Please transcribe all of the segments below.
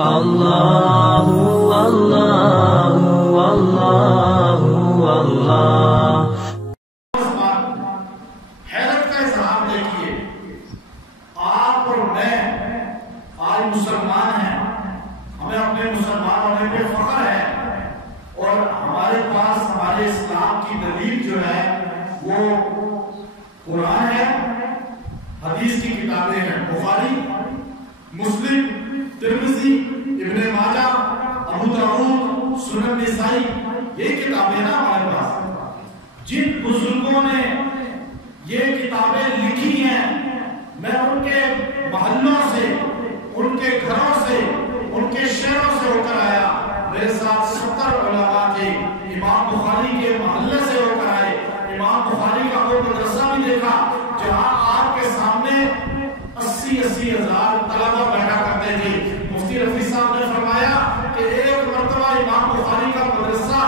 اللہ اللہ اللہ اللہ۔ حیرت کا اظہار دیکھیے، آپ اور میں آج مسلمان ہیں، ہمیں اپنے مسلمان ہونے پہ فخر ہے، اور ہمارے پاس ہمارے اسلام کی دلیل جو ہے وہ قرآن ہے، حدیث کی کتابیں ہیں، بخاری، مسلم، ترمذی، ابن ماجہ، ابو داؤد، سنن نسائی، یہ کتابیں نا ہمارے پاس۔ جن بزرگوں نے یہ کتابیں لکھی ہیں، میں ان کے محلوں سے، ان کے گھروں سے، ان کے شہروں سے ہو کر آیا، میرے ساتھ 70 علماء تھے، امام بخاری کے محلے سے ہو کر آئے، امام بخاری کا وہ مدرسہ بھی دیکھا جہاں آپ کے سامنے 80 ہزار طلبہ بیٹھا کرتے تھے۔ مفتی رفیع صاحب نے فرمایا کہ ایک مرتبہ امام بخاری کا مدرسہ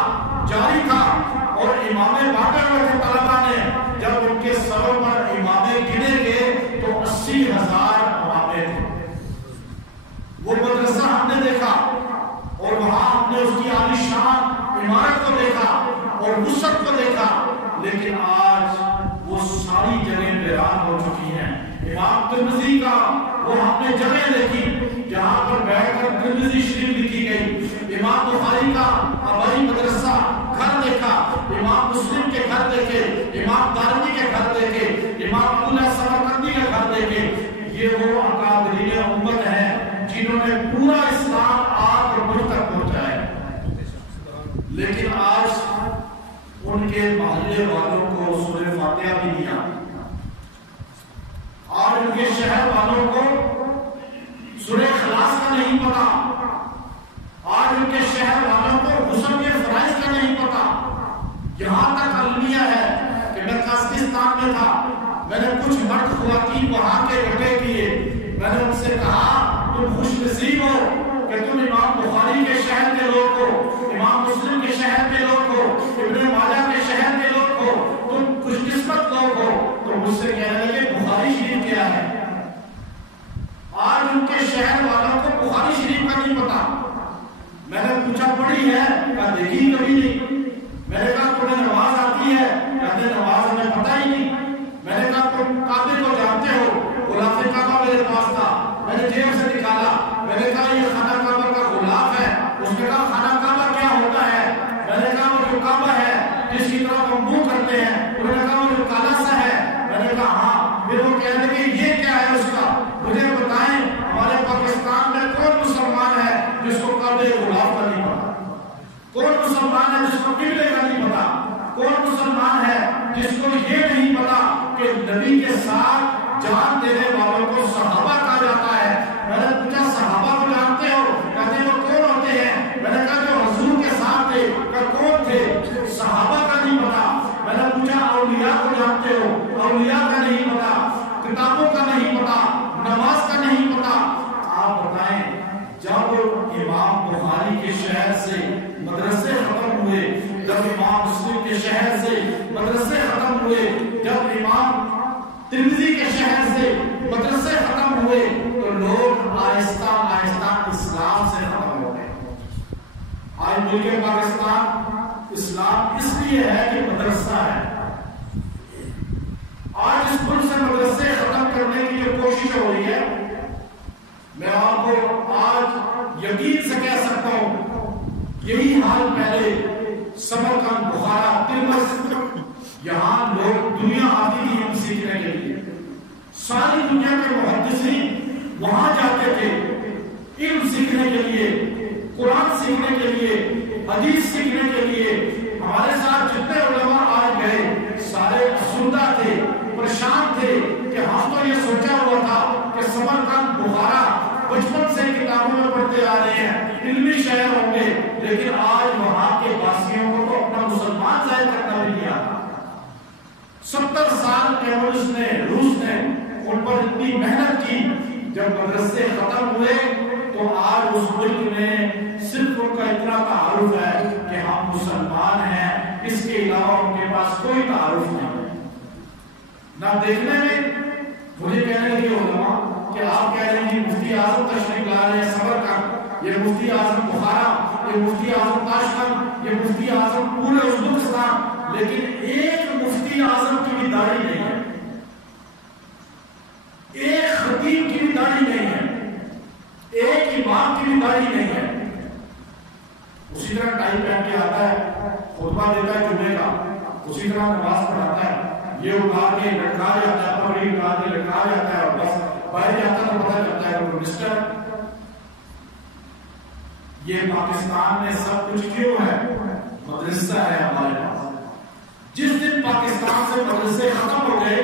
جاری تھا اور امام باقر ہوئے تھے، طلبہ نے جب ان کے سروں پر امامے گنے گئے تو 80 ہزار امامے تھے۔ وہ مدرسہ ہم نے دیکھا اور وہاں ہم نے اس کی عالی شان عمارت کو دیکھا اور وسعت کو دیکھا، لیکن آج وہ ساری جگہیں ویران ہو چکی ہیں۔ امام ترمذی کا وہ ہم نے جگہ دیکھی جہاں پر بیٹھ کر ترمذی شریف لکھی گئی، امام بخاری کا آبائی مدرسہ گھر دیکھا، امام مسلم کے گھر دیکھے، امام دارمی کے گھر دیکھے، امام عبداللہ سمرقندی کے گھر دیکھے۔ یہ وہ اکابرین امت ہیں جنہوں نے پورا اسلام آپ اور مجھ تک پہنچایا، لیکن آج ان کے محلے والوں کو سورہ فاتحہ بھی نہیں آتی، اور ان کے شہر والوں کو سورہ اخلاص کا نہیں پتا، اور ان کے شہر والوں کو غسل کے فرائض کا نہیں پتا۔ یہاں تک المیہ ہے کہ میں قازقستان میں تھا، میں نے کچھ مرد خواتین وہاں کے اکٹھے کیے، میں نے ان سے کہا تم خوش نصیب ہو کہ تم امام بخاری کے شہر کے لوگ ہو، امام مسلم کے شہر کے لوگ ہو، ابن ماجہ کے شہر کے لوگ ہو، تم خوش قسمت لوگ ہو۔ تو مجھ سے کہنے لگے بخاری شریف کیا ہے؟ آج ان کے شہر والوں کو بخاری شریف کا نہیں پتا۔ میں نے پوچھا پڑھی ہے؟ کہا دیکھی کبھی نہیں۔ میں نے کہا تمہیں نماز آتی ہے؟ کہتے نماز ہمیں پتہ ہی نہیں۔ میں نے کہا تم کعبے کو جانتے ہو؟ غلاف کعبہ میرے پاس تھا، میں نے جیب سے نکالا، میں نے کہا یہ خانہ کعبہ کا غلاف ہے۔ اس نے کہا خانہ کعبہ کیا ہوتا ہے؟ میں نے کہا وہ جو کعبہ ہے جس کی طرف ہم منہ کرتے ہیں، انہوں نے کہا وہ جو کالا سا ہے۔ میں نے کہا ہاں۔ پھر وہ کہنے لگے یہ کیا ہے اس کا؟ مجھے بتائیں ہمارے پاکستان میں کون مسلمان ہے جس کو کعبے غلاف کا نہیں پتا؟ کون مسلمان ہے جس کو قبلے کا نہیں پتا؟ کون مسلمان ہے جس کو یہ نہیں پتا کہ نبی کے ساتھ جان دینے والوں کو صحابہ کہا جاتا ہے؟ میں نے پوچھا صحابہ کو جانتے ہو؟ کہتے ہیں وہ کون ہوتے ہیں؟ میں نے کہا جو حضور کے ساتھ تھے۔ کہ کون تھے؟ صحابہ کا نہیں پتا۔ میں نے پوچھا اولیاء کو جانتے ہو؟ اولیاء کا نہیں پتا، کتابوں کا نہیں پتا، نماز کا نہیں پتا۔ آپ بتائیں جب امام بخاری کے شہر سے مدرسے ختم ہوئے، جب امام مسلم کے شہر سے مدرسے ختم ہوئے، جب امام ترمذی کے شہر سے مدرسے ختم ہوئے، تو لوگ آہستہ آہستہ اسلام سے ختم ہو گئے۔ آج ملک پاکستان اسلام اس لیے ہے کہ مدرسہ ہے۔ آج اس ملک سے مدرسے ختم کرنے کی جو کوشش ہو رہی ہے، میں آپ کو آج یقین سے کہہ سکتا ہوں یہی حال پہلے سمرقند، بخارا، ترمذ، یہاں لوگ دنیا آتی تھی علم سیکھنے کے لیے، ساری دنیا کے محدثین وہاں جاتے تھے علم سیکھنے کے لیے، قرآن سیکھنے کے لیے، حدیث سیکھنے کے لیے۔ ہمارے ساتھ جتنے علماء آج گئے سارے افسردہ تھے، پریشان تھے کہ ہم تو یہ سوچا ہوا تھا کہ سمرقند، بخارا بچپن سے کتابوں میں پڑھتے آ رہے ہیں، علمی شہر ہوں گے، لیکن آج وہاں کے واسیوں کو تو اپنا مسلمان ظاہر کرنا بھی نہیں آتا۔ 70 سال کمیونسٹ نے، روس نے ان پر اتنی محنت کی، جب مدرسے ختم ہوئے تو آج اس ملک میں صرف ان کا اتنا تعارف ہے کہ ہم مسلمان ہیں، اس کے علاوہ ان کے پاس کوئی تعارف نہیں۔ نہ دیکھنے میں مجھے کہنے لگے علماء کہ آپ کہہ رہے ہیں کہ مفتی اعظم تشریف لا رہے ہیں سمرقند، یہ مفتی اعظم بخارا، یہ مفتی اعظم تاشقند، یہ مفتی اعظم پورے ازبکستان، لیکن ایک مفتی اعظم کی بھی داڑھی نہیں ہے، ایک خطیب کی بھی داڑھی نہیں ہے، ایک امام کی بھی داڑھی نہیں ہے. اسی طرح ٹائی پہن کے آتا ہے، خطبہ دیتا ہے جمعے کا، اسی طرح نماز پڑھاتا ہے، یہ اٹھا کے لٹکا جاتا ہے، پگڑی اٹھا کے لٹکا جاتا ہے، اور بس باہر جاتا ہے تو پتہ چلتا ہے وہ مسٹر. یہ پاکستان میں سب کچھ کیوں ہے؟ مدرسہ ہے ہمارے پاس. جس دن پاکستان سے مدرسے ختم ہو گئے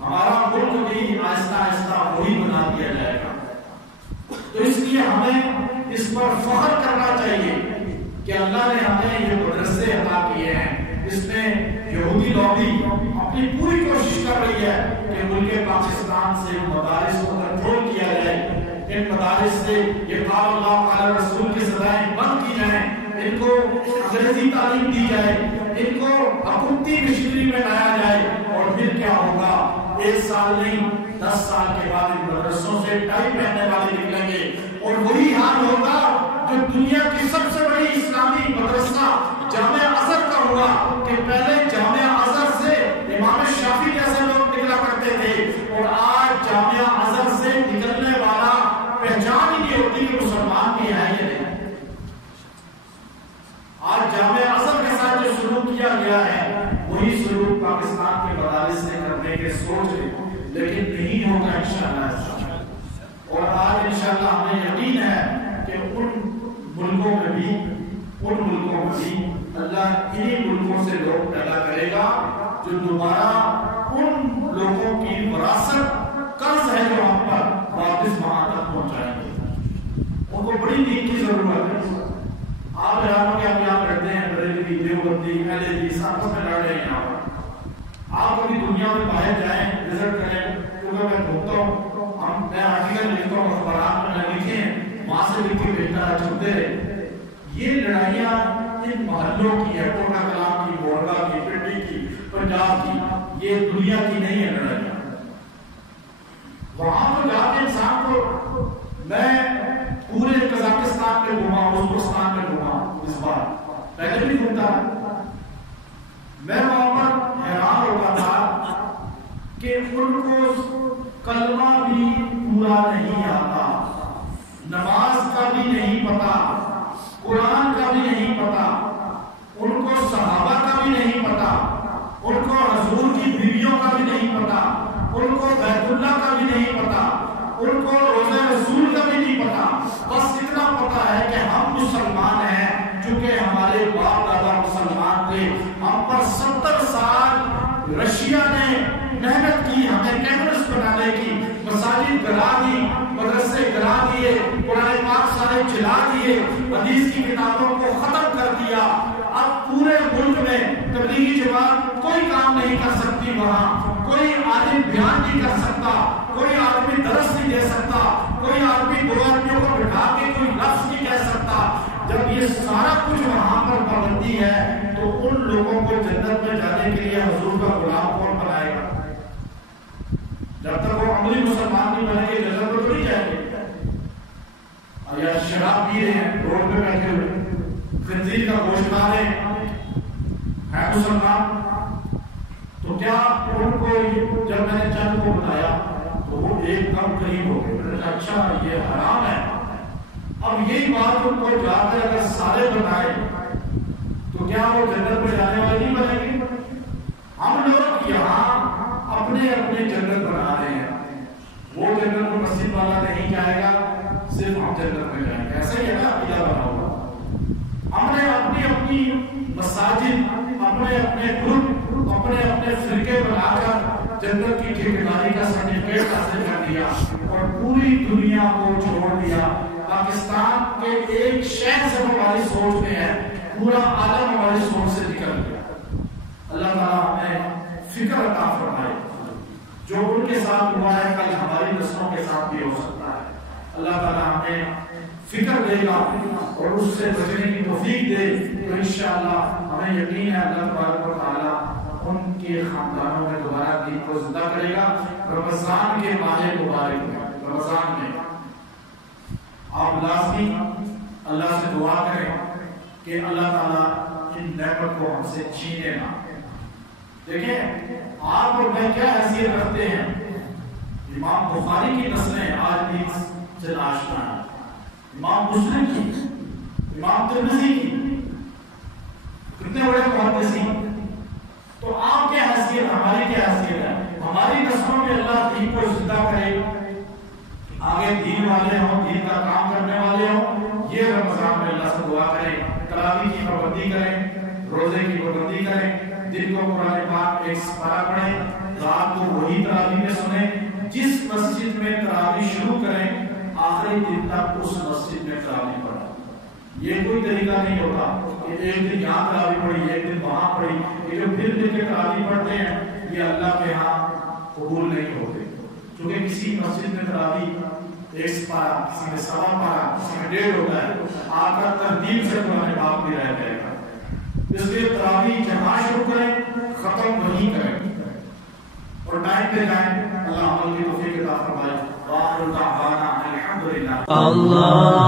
ہمارا ملک بھی آہستہ آہستہ وہی بنا دیا جائے گا. تو اس لیے ہمیں اس پر فخر کرنا چاہیے کہ اللہ نے ہمیں یہ مدرسے عطا کیے ہیں. اس میں یہودی لابی اپنی پوری کوشش کر رہی ہے کہ ملک پاکستان سے مدارس کو کنٹرول کیا جائے. ان مدارس سے یہ قال اللہ قال رسول کی سزائیں بند کی جائیں، ان کو انگریزی تعلیم دی جائے، ان کو حکومتی مشنری میں لایا جائے. اور پھر کیا ہوگا؟ 1 سال نہیں 10 سال کے بعد ان مدرسوں سے ٹائی پہننے والے نکلیں گے، اور وہی حال ہوگا جو دنیا کی سب سے بڑی اسلامی مدرسہ جامعہ ازہر کا ہوا کہ پہلے جامعہ ازہر سے امام شافعی جیسے لوگ نکلا کرتے تھے، اور آج جامعہ ازہر سے نکلنے والا پہچان ہی نہیں ہوتی کہ مسلمان بھی ہے یا نہیں. آج جامعہ ازہر کے ساتھ جو سلوک کیا گیا ہے وہی سلوک پاکستان کے مدارس سے کرنے کے سوچ رہے، لیکن نہیں ہوگا انشاءاللہ. اور آج انشاءاللہ ہمیں یقین ہے کہ ان ملکوں میں بھی اللہ انہی ملکوں سے لوگ پیدا کرے گا جو دوبارہ ان لوگوں کی وراثت قرض ہے جو ہم پر واپس وہاں تک پہنچائیں گے. ان کو بڑی دین کی ضرورت ہے. آپ حیران کے ہم یہاں بیٹھتے ہیں، بریلوی، دیوبندی، اہل حدیث سب میں لڑ رہے ہیں یہاں پر. آپ کبھی دنیا میں باہر جائیں، وزٹ کریں، کیونکہ میں گھومتا ہوں، میں آرٹیکل لکھتا ہوں، اخبارات میں لکھے ہیں، وہاں سے لکھ کے بھیجنا ہے، چلتے رہے. یہ لڑائیاں ان محلوں کی ہے، کوٹا کلام کی، بورڈا کی، پنڈی کی، پنجاب کی، یہ دنیا کی نہیں ہے لڑائیاں. وہاں پر جا کے انسان کو، میں پورے قزاقستان میں گھوما، ازبکستان میں گھوما اس بار، پہلے بھی گھومتا ہے. میں وہاں پر حیران ہوتا تھا کہ ان کو کلمہ بھی پورا نہیں آتا، نماز کا بھی نہیں پتا، قرآن کا بھی نہیں پتا، ان کو صحابہ کا بھی نہیں پتا، ان کو حضور کی بیویوں کا بھی نہیں پتا، ان کو بیت اللہ کا بھی نہیں پتا، ان کو روزہ رسول کا بھی نہیں پتا. بس اتنا پتا ہے کہ ہم مسلمان ہیں، چونکہ ہمارے باپ دادا مسلمان تھے. ہم پر 70 سال رشیا نے محنت کی ہمیں کیمرس بنانے کی، مساجد گرا دی، مدرسے گرا دیے، قرآن پاک سارے چلا دیے، حدیث کی کتابوں کو ختم کر دیا. اب پورے ملک میں تبلیغی جماعت کوئی کام نہیں کر سکتی، وہاں کوئی عالم بیان نہیں کر سکتا، کوئی آدمی درس نہیں دے سکتا، کوئی آدمی 2 آدمیوں کو بٹھا کے کوئی لفظ نہیں کہہ سکتا. جب یہ سارا کچھ وہاں پر پابندی ہے تو ان لوگوں کو جنت میں جانے کے لیے حضور کا غلام کون بنائے گا؟ جب تک وہ عملی مسلمان نہیں بنے گے جنت میں تو نہیں جائیں گے. یا شراب پی رہے ہیں روڈ پہ بیٹھے ہوئے، خنزیر کا گوشت کھا رہے ہیں مسلمان، تو کیا ان کو جب میں نے چند کو بتایا تو وہ ایک دم قریب ہو گئے. میں نے کہا اچھا یہ حرام ہے. اب یہی بات ان کو جا کر اگر سارے بتائے تو کیا وہ جنت میں جانے والے نہیں بنیں گے؟ ہم لوگ یہاں اپنے اپنے جنت بنا رہے ہیں. وہ جنت میں مسجد والا نہیں جائے گا، صرف ہم جنت میں جائیں گے. ایسا ہی ہے نا عقیدہ بنا ہوا. ہم نے اپنی اپنی مساجد، اپنے اپنے گروپ، اپنے اپنے فرقے بنا کر جنت کی ٹھیکیداری کا سرٹیفکیٹ حاصل کر دیا اور پوری دنیا کو چھوڑ دیا. پاکستان کے ایک شہر سے ہماری سوچ میں ہے، پورا عالم ہماری سوچ سے نکل گیا. اللہ تعالیٰ ہمیں فکر عطا فرمائے. جو ان کے ساتھ ہوا ہے کل ہماری نسلوں کے ساتھ بھی ہو سکتا ہے. اللہ تعالیٰ ہمیں فکر دے گا اور اس سے بچنے کی توفیق دے تو انشاءاللہ ہمیں یقین ہے اللہ تبارک و تعالیٰ ان کے خاندانوں میں دوبارہ دین کو زندہ کرے گا. رمضان کے ماہ مبارک میں، رمضان میں آپ لازمی اللہ سے دعا کریں کہ اللہ تعالیٰ ان نعمت کو ہم سے چھینے نہ. دیکھیں آپ اور میں کیا حیثیت رکھتے ہیں. امام بخاری کی نسلیں آج بھی سے آشنا ہیں، امام مسلم کی، امام ترمذی کی، کتنے بڑے محدثین. تو آپ کیا حیثیت، ہماری کیا حیثیت ہے. ہماری نسلوں میں اللہ دین کو زندہ کرے، آگے دین والے ہوں، دین کا کام کرنے والے ہوں. یہ رمضان میں اللہ سے دعا کریں، تراویح کی پابندی کریں، روزے کی پابندی کریں، دن کو قرآن پاک ایک پارہ پڑھیں، رات کو وہی تراویح میں سنیں. جس مسجد میں تراویح شروع کریں آخری دن تک اس مسجد میں تراویح پڑھیں. یہ کوئی طریقہ نہیں ہوتا کہ ایک دن یہاں تراویح پڑھی، ایک دن وہاں پڑھی. یہ جو پھر دن کے تراویح پڑھتے ہیں یہ اللہ کے ہاں قبول نہیں ہوتے. کیونکہ کسی مسجد میں تراویح ایک پارہ، کسی میں سوا پارہ، کسی میں 1.5 ہوتا ہے. آپ کا ترتیب سے قرآن پاک بھی رہ جائے گا. اس لیے تراویح جہاں شروع کریں ختم وہیں کریں اور ٹائم پہ جائیں. اللہ عمل کی توفیق عطا فرمائے. وآخر دعوانا الحمدللہ. اللہ